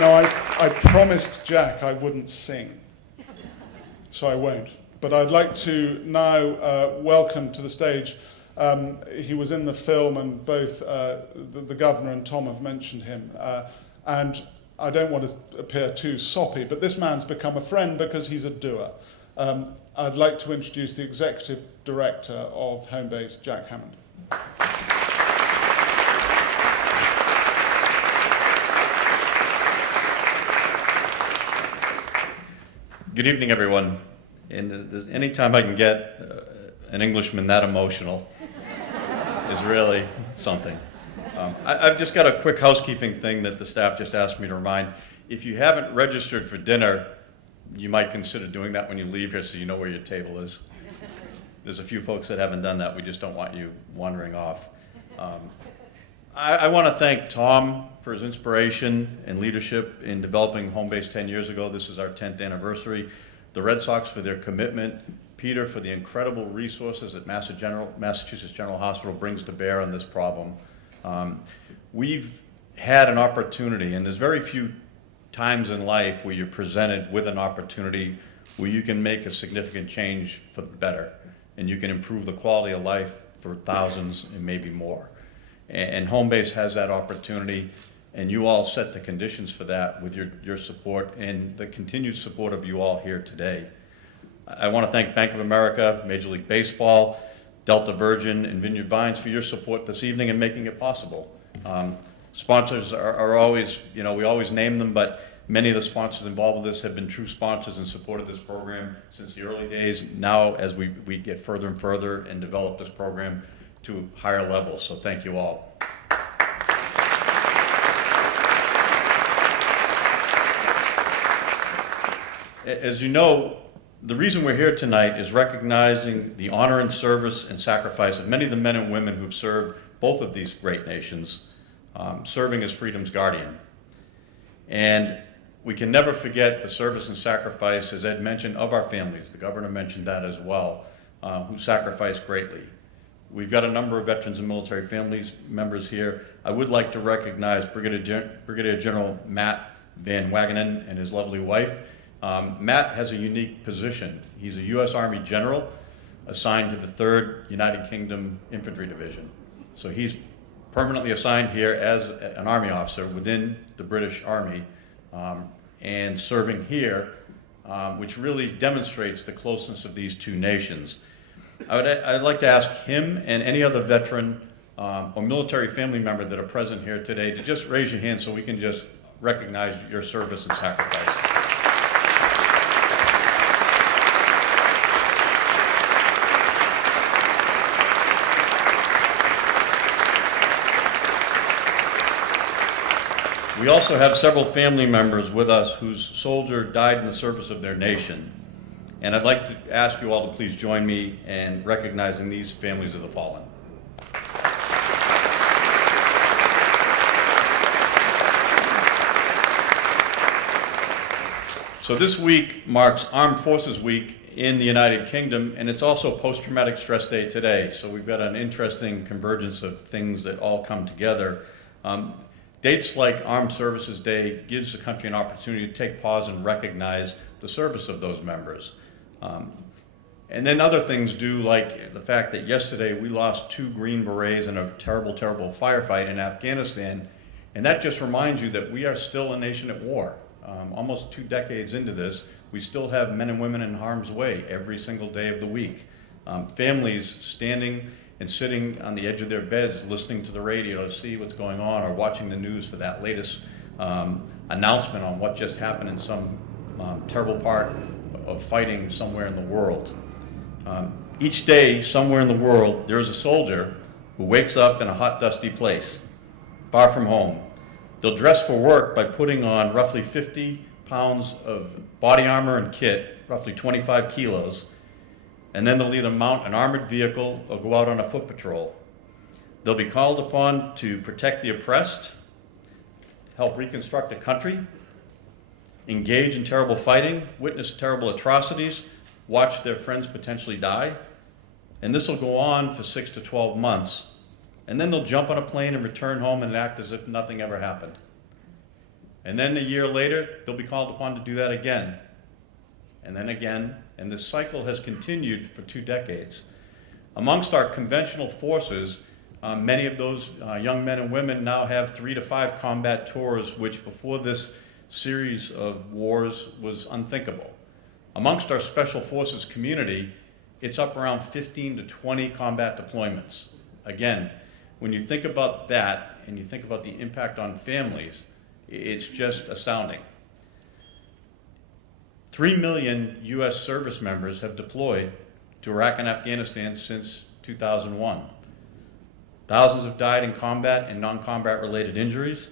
No, I promised Jack I wouldn't sing, so I won't. But I'd like to now welcome to the stage, he was in the film and both the Governor and Tom have mentioned him. And I don't want to appear too soppy, but this man's become a friend because he's a doer. I'd like to introduce the Executive Director of Homebase, Jack Hammond. Good evening, everyone. And anytime I can get an Englishman that emotional is really something. I've just got a quick housekeeping thing that the staff just asked me to remind. If you haven't registered for dinner, you might consider doing that when you leave here so you know where your table is. There's a few folks that haven't done that. We just don't want you wandering off. I want to thank Tom for his inspiration and leadership in developing Homebase 10 years ago. This is our 10th anniversary. The Red Sox for their commitment. Peter for the incredible resources that Massachusetts General Hospital brings to bear on this problem. We've had an opportunity, and there's very few times in life where you're presented with an opportunity where you can make a significant change for the better, and you can improve the quality of life for thousands and maybe more. And Homebase has that opportunity, and you all set the conditions for that with your support and the continued support of you all here today. I want to thank Bank of America, Major League Baseball, Delta Virgin, and Vineyard Vines for your support this evening and making it possible. Sponsors are always, we always name them, but many of the sponsors involved with this have been true sponsors and supported this program since the early days. Now, as we get further and further and develop this program to higher levels, so thank you all. As you know, the reason we're here tonight is recognizing the honor and service and sacrifice of many of the men and women who've served both of these great nations, serving as freedom's guardian. And we can never forget the service and sacrifice, as Ed mentioned, of our families. The Governor mentioned that as well, who sacrificed greatly. We've got a number of veterans and military families members here. I would like to recognize Brigadier General Matt Van Wagenen and his lovely wife. Matt has a unique position. He's a U.S. Army general assigned to the 3rd United Kingdom Infantry Division. So he's permanently assigned here as an Army officer within the British Army and serving here, which really demonstrates the closeness of these two nations. I'd like to ask him and any other veteran or military family member that are present here today to just raise your hand so we can just recognize your service and sacrifice. We also have several family members with us whose soldier died in the service of their nation. And I'd like to ask you all to please join me in recognizing these families of the fallen. So this week marks Armed Forces Week in the United Kingdom, and it's also Post-Traumatic Stress Day today. So we've got an interesting convergence of things that all come together. Dates like Armed Services Day gives the country an opportunity to take pause and recognize the service of those members. And then other things do, like the fact that yesterday we lost 2 Green Berets in a terrible, terrible firefight in Afghanistan. And that just reminds you that we are still a nation at war. Almost 2 decades into this, we still have men and women in harm's way every single day of the week. Families standing and sitting on the edge of their beds listening to the radio to see what's going on or watching the news for that latest announcement on what just happened in some terrible part of fighting somewhere in the world. Each day, somewhere in the world, there is a soldier who wakes up in a hot, dusty place, far from home. They'll dress for work by putting on roughly 50 pounds of body armor and kit, roughly 25 kilos, and then they'll either mount an armored vehicle or go out on a foot patrol. They'll be called upon to protect the oppressed, help reconstruct a country, engage in terrible fighting, witness terrible atrocities, watch their friends potentially die, and this will go on for 6 to 12 months. And then they'll jump on a plane and return home and act as if nothing ever happened. And then a year later, they'll be called upon to do that again, and then again, and this cycle has continued for 2 decades. Amongst our conventional forces, many of those young men and women now have 3 to 5 combat tours, which before this series of wars was unthinkable. Amongst our special forces community, it's up around 15 to 20 combat deployments. Again, when you think about that and you think about the impact on families, it's just astounding. 3 million U.S. service members have deployed to Iraq and Afghanistan since 2001. Thousands have died in combat and non-combat related injuries.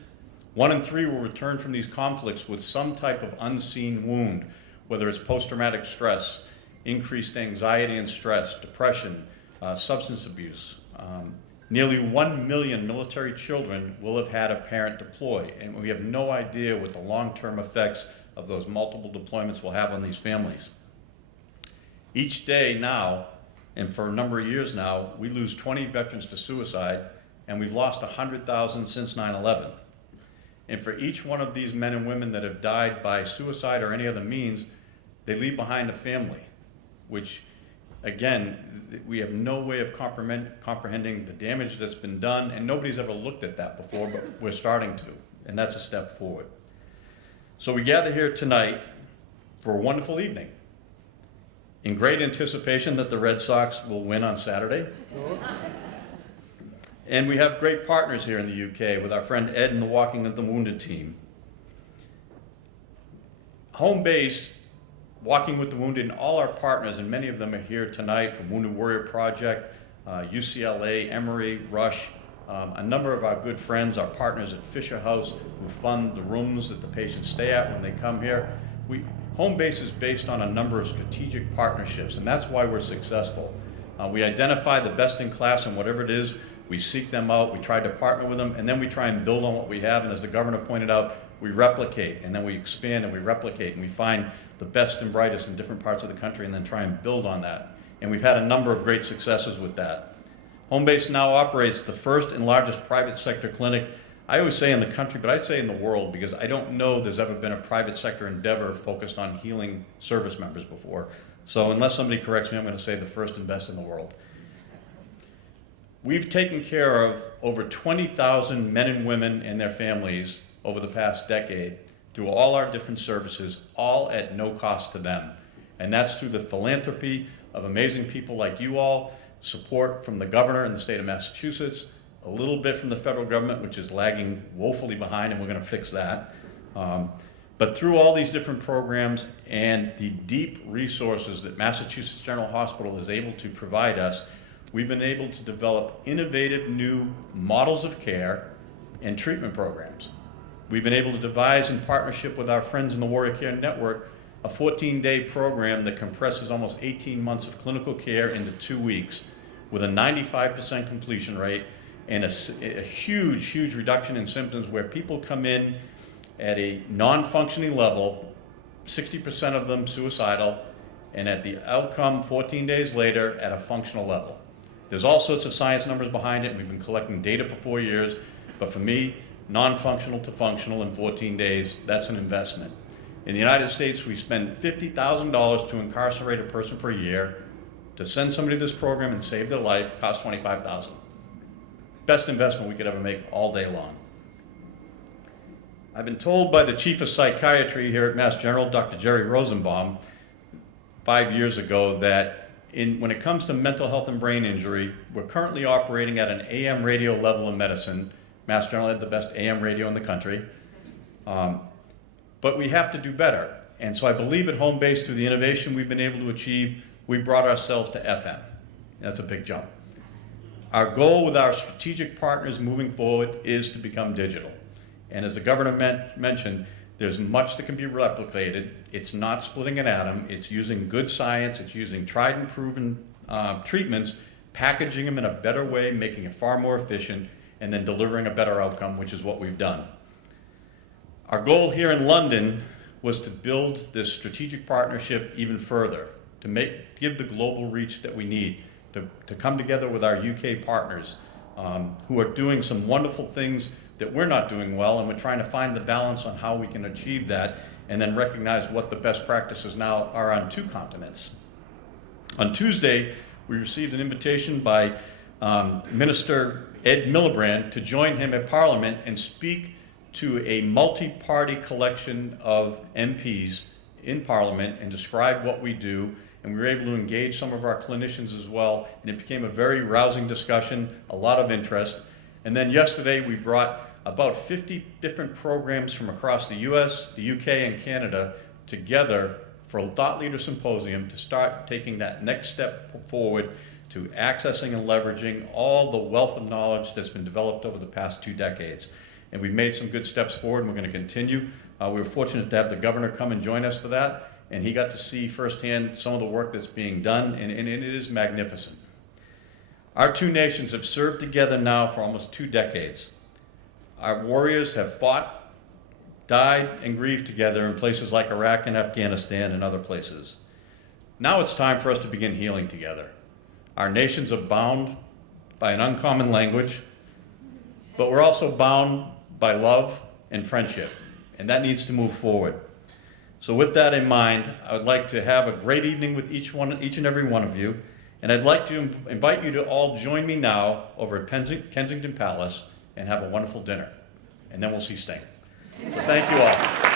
1 in 3 will return from these conflicts with some type of unseen wound, whether it's post-traumatic stress, increased anxiety and stress, depression, substance abuse. Nearly 1 million military children will have had a parent deploy, and we have no idea what the long-term effects of those multiple deployments will have on these families. Each day now, and for a number of years now, we lose 20 veterans to suicide, and we've lost 100,000 since 9/11. And for each one of these men and women that have died by suicide or any other means, they leave behind a family, which, again, we have no way of comprehending the damage that's been done, and nobody's ever looked at that before, but we're starting to, and that's a step forward. So we gather here tonight for a wonderful evening, in great anticipation that the Red Sox will win on Saturday. And we have great partners here in the UK with our friend Ed and the Walking of the Wounded team. Home base, Walking with the Wounded, and all our partners, and many of them are here tonight, from Wounded Warrior Project, UCLA, Emory, Rush, a number of our good friends, our partners at Fisher House, who fund the rooms that the patients stay at when they come here. Home base is based on a number of strategic partnerships, and that's why we're successful. We identify the best in class in whatever it is, we seek them out, we try to partner with them, and then we try and build on what we have, and as the governor pointed out, we replicate, and then we expand and we replicate, and we find the best and brightest in different parts of the country and then try and build on that. And we've had a number of great successes with that. Home base now operates the first and largest private sector clinic, I always say in the country, but I say in the world, because I don't know there's ever been a private sector endeavor focused on healing service members before. So unless somebody corrects me, I'm going to say the first and best in the world. We've taken care of over 20,000 men and women and their families over the past decade through all our different services, all at no cost to them. And that's through the philanthropy of amazing people like you all, support from the governor in the state of Massachusetts, a little bit from the federal government, which is lagging woefully behind, and we're going to fix that. But through all these different programs and the deep resources that Massachusetts General Hospital is able to provide us, we've been able to develop innovative new models of care and treatment programs. We've been able to devise, in partnership with our friends in the Warrior Care Network, a 14-day program that compresses almost 18 months of clinical care into 2 weeks, with a 95% completion rate and a huge, huge reduction in symptoms, where people come in at a non-functioning level, 60% of them suicidal, and at the outcome 14 days later at a functional level. There's all sorts of science numbers behind it, and we've been collecting data for 4 years, but for me, non-functional to functional in 14 days, that's an investment. In the United States, we spend $50,000 to incarcerate a person for a year. To send somebody to this program and save their life costs $25,000. Best investment we could ever make all day long. I've been told by the chief of psychiatry here at Mass General, Dr. Jerry Rosenbaum, 5 years ago, that when it comes to mental health and brain injury, we're currently operating at an AM radio level of medicine. Mass General had the best AM radio in the country. But we have to do better. And so I believe at home base, through the innovation we've been able to achieve, we brought ourselves to FM. That's a big jump. Our goal with our strategic partners moving forward is to become digital. And as the governor mentioned, there's much that can be replicated. It's not splitting an atom. It's using good science. It's using tried and proven treatments, packaging them in a better way, making it far more efficient, and then delivering a better outcome, which is what we've done. Our goal here in London was to build this strategic partnership even further, to give the global reach that we need, to come together with our UK partners who are doing some wonderful things that we're not doing well, and we're trying to find the balance on how we can achieve that, and then recognize what the best practices now are on 2 continents. On Tuesday, we received an invitation by Minister Ed Miliband to join him at Parliament and speak to a multi-party collection of MPs in Parliament and describe what we do. And we were able to engage some of our clinicians as well, and it became a very rousing discussion, a lot of interest. And then yesterday we brought about 50 different programs from across the US, the UK, and Canada together for a Thought Leader Symposium to start taking that next step forward to accessing and leveraging all the wealth of knowledge that's been developed over the past 2 decades. And we've made some good steps forward, and we're going to continue. We were fortunate to have the governor come and join us for that, and he got to see firsthand some of the work that's being done, and it is magnificent. Our 2 nations have served together now for almost 2 decades. Our warriors have fought, died, and grieved together in places like Iraq and Afghanistan and other places. Now it's time for us to begin healing together. Our nations are bound by an uncommon language, but we're also bound by love and friendship, and that needs to move forward. So with that in mind, I would like to have a great evening with each and every one of you, and I'd like to invite you to all join me now over at Kensington Palace and have a wonderful dinner, and then we'll see Sting. So thank you all.